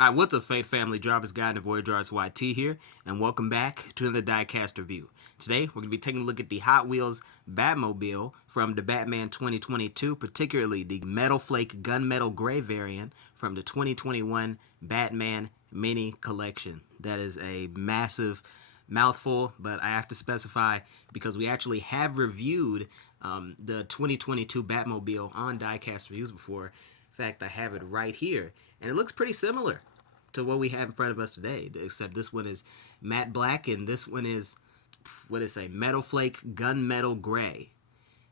Alright, what's up, Fate Family? Jarvis Guide and Voyager Arts YT here, and welcome back to another Diecast review. Today, we're going to be taking a look at the Hot Wheels Batmobile from the Batman 2022, particularly the Metalflake Gunmetal Gray Variant from the 2021 Batman Mini Collection. That is a massive mouthful, but I have to specify because we actually have reviewed the 2022 Batmobile on Diecast Reviews before. In fact, I have it right here, and it looks pretty similar to what we have in front of us today, except this one is matte black and this one is, what is it, Metalflake Gunmetal Gray.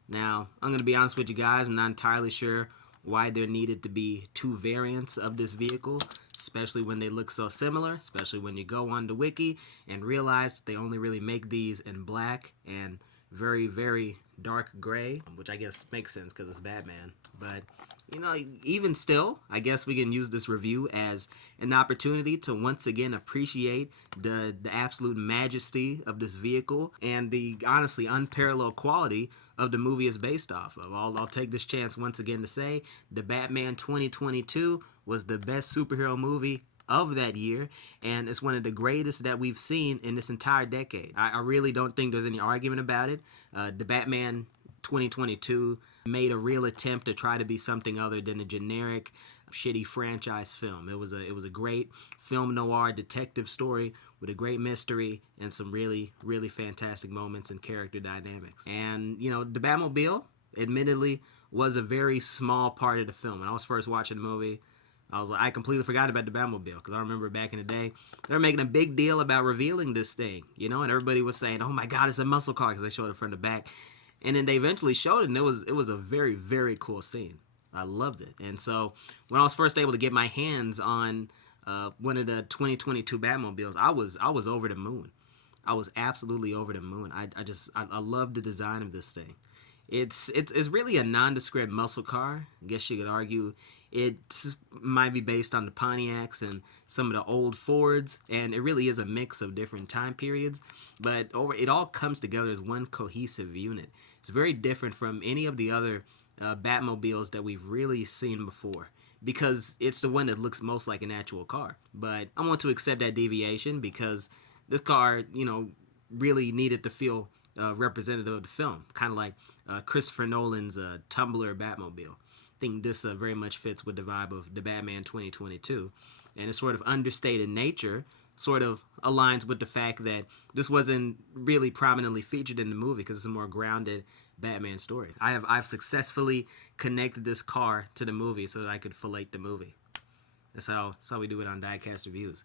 Now, I'm going to be honest with you guys, I'm not entirely sure why there needed to be two variants of this vehicle, especially when they look so similar, especially when you go on the wiki and realize they only really make these in black and very, very dark gray, which I guess makes sense because it's Batman. But, you know, even still, I guess we can use this review as an opportunity to once again appreciate the absolute majesty of this vehicle and the honestly unparalleled quality of the movie is based off of. I'll take this chance once again to say the Batman 2022 was the best superhero movie of that year, and it's one of the greatest that we've seen in this entire decade. I really don't think there's any argument about it. The Batman 2022 made a real attempt to try to be something other than a generic shitty franchise film. It was a great film noir detective story with a great mystery and some really, really fantastic moments and character dynamics. And, you know, the Batmobile, admittedly, was a very small part of the film. When I was first watching the movie, I completely forgot about the Batmobile, because I remember back in the day, they were making a big deal about revealing this thing, you know, and everybody was saying, oh my God, it's a muscle car, because they showed it from the back. And then they eventually showed it, and it was a very, very cool scene. I loved it. And so when I was first able to get my hands on one of the 2022 Batmobiles, I was over the moon. I was absolutely over the moon. I love the design of this thing. It's really a nondescript muscle car. I guess you could argue it might be based on the Pontiacs and some of the old Fords, and it really is a mix of different time periods, but it all comes together as one cohesive unit. It's very different from any of the other Batmobiles that we've really seen before, because it's the one that looks most like an actual car. But I want to accept that deviation because this car, you know, really needed to feel representative of the film, kind of like Christopher Nolan's Tumbler Batmobile. I think this very much fits with the vibe of the Batman 2022, and its sort of understated nature sort of aligns with the fact that this wasn't really prominently featured in the movie because it's a more grounded Batman story. I've successfully connected this car to the movie so that I could fillet the movie. That's how we do it on Diecast Reviews.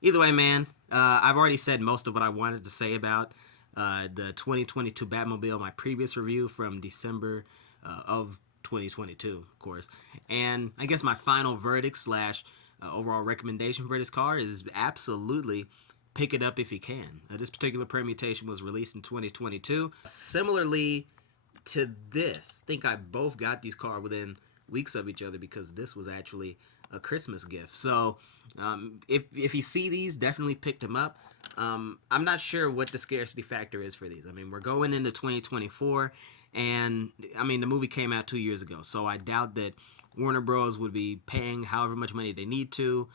Either way, man, I've already said most of what I wanted to say about the 2022 Batmobile, my previous review from December of 2022, of course. And I guess my final verdict slash overall recommendation for this car is absolutely pick it up if you can. This particular permutation was released in 2022. Similarly to this, I think I both got these cars within weeks of each other because this was actually a Christmas gift. So if you see these, definitely pick them up. I'm not sure what the scarcity factor is for these. I mean, we're going into 2024, and I mean, the movie came out 2 years ago, so I doubt that Warner Bros. Would be paying however much money they need to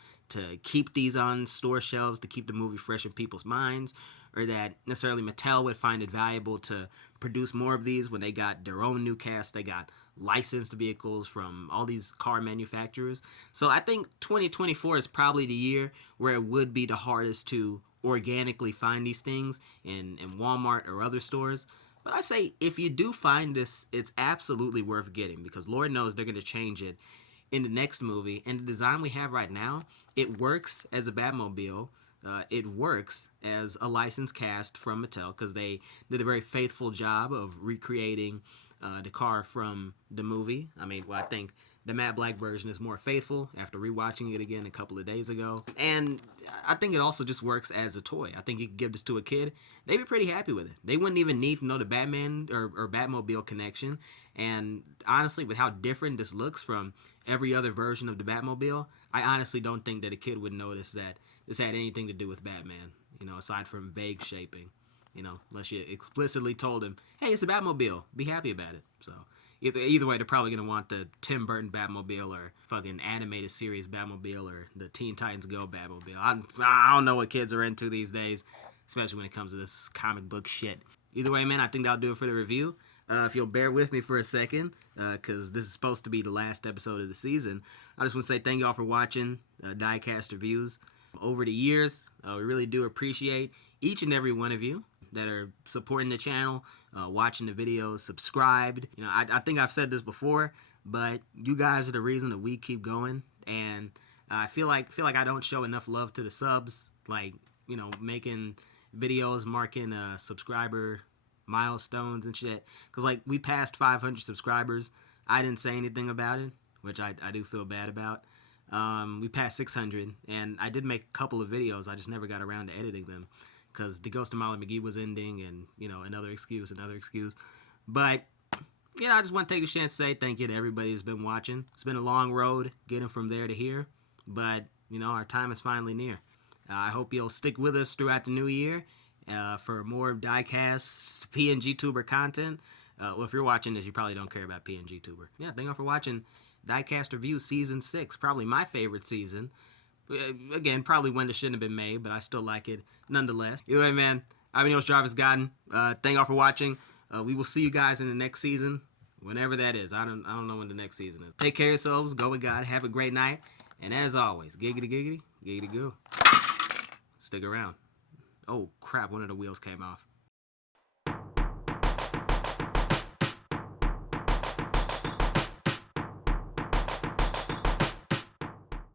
keep these on store shelves, to keep the movie fresh in people's minds, or that necessarily Mattel would find it valuable to produce more of these when they got their own new cast. They got licensed vehicles from all these car manufacturers. So I think 2024 is probably the year where it would be the hardest to organically find these things in Walmart or other stores. But I say if you do find this, it's absolutely worth getting, because Lord knows they're going to change it in the next movie. And the design we have right now, it works as a Batmobile. It works as a licensed cast from Mattel because they did a very faithful job of recreating the car from the movie. I mean, well, I think the matte black version is more faithful after rewatching it again a couple of days ago. And I think it also just works as a toy. I think you could give this to a kid. They'd be pretty happy with it. They wouldn't even need to know the Batman or Batmobile connection. And honestly, with how different this looks from every other version of the Batmobile, I honestly don't think that a kid would notice that this had anything to do with Batman, you know, aside from vague shaping. You know, unless you explicitly told him, hey, it's a Batmobile, be happy about it. So Either way, they're probably gonna want the Tim Burton Batmobile or fucking animated series Batmobile or the Teen Titans Go Batmobile. I don't know what kids are into these days, especially when it comes to this comic book shit. Either way, man, I think that'll do it for the review. If you'll bear with me for a second, because this is supposed to be the last episode of the season, I just want to say thank you all for watching Diecast reviews. Over the years, we really do appreciate each and every one of you that are supporting the channel, watching the videos, subscribed. You know, I think I've said this before, but you guys are the reason that we keep going, and I feel like I don't show enough love to the subs, like, you know, making videos marking subscriber milestones and shit, because like we passed 500 subscribers. I didn't say anything about it, which I do feel bad about. We passed 600, and I did make a couple of videos. I just never got around to editing them because the Ghost of Molly McGee was ending, and, you know, another excuse. But, you know, I just want to take a chance to say thank you to everybody who's been watching. It's been a long road getting from there to here, but, you know, our time is finally near. I hope you'll stick with us throughout the new year for more Diecast PNG Tuber content. Well, if you're watching this, you probably don't care about PNG Tuber. Yeah, thank you all for watching Diecast Review Season 6. Probably my favorite season. Again, probably one that shouldn't have been made, but I still like it nonetheless. Either way, man, I've been your host, Jarvis Godden. Thank you all for watching. We will see you guys in the next season, whenever that is. I don't know when the next season is. Take care of yourselves. Go with God. Have a great night. And as always, giggity giggity, giggity goo. Stick around. Oh, crap, one of the wheels came off.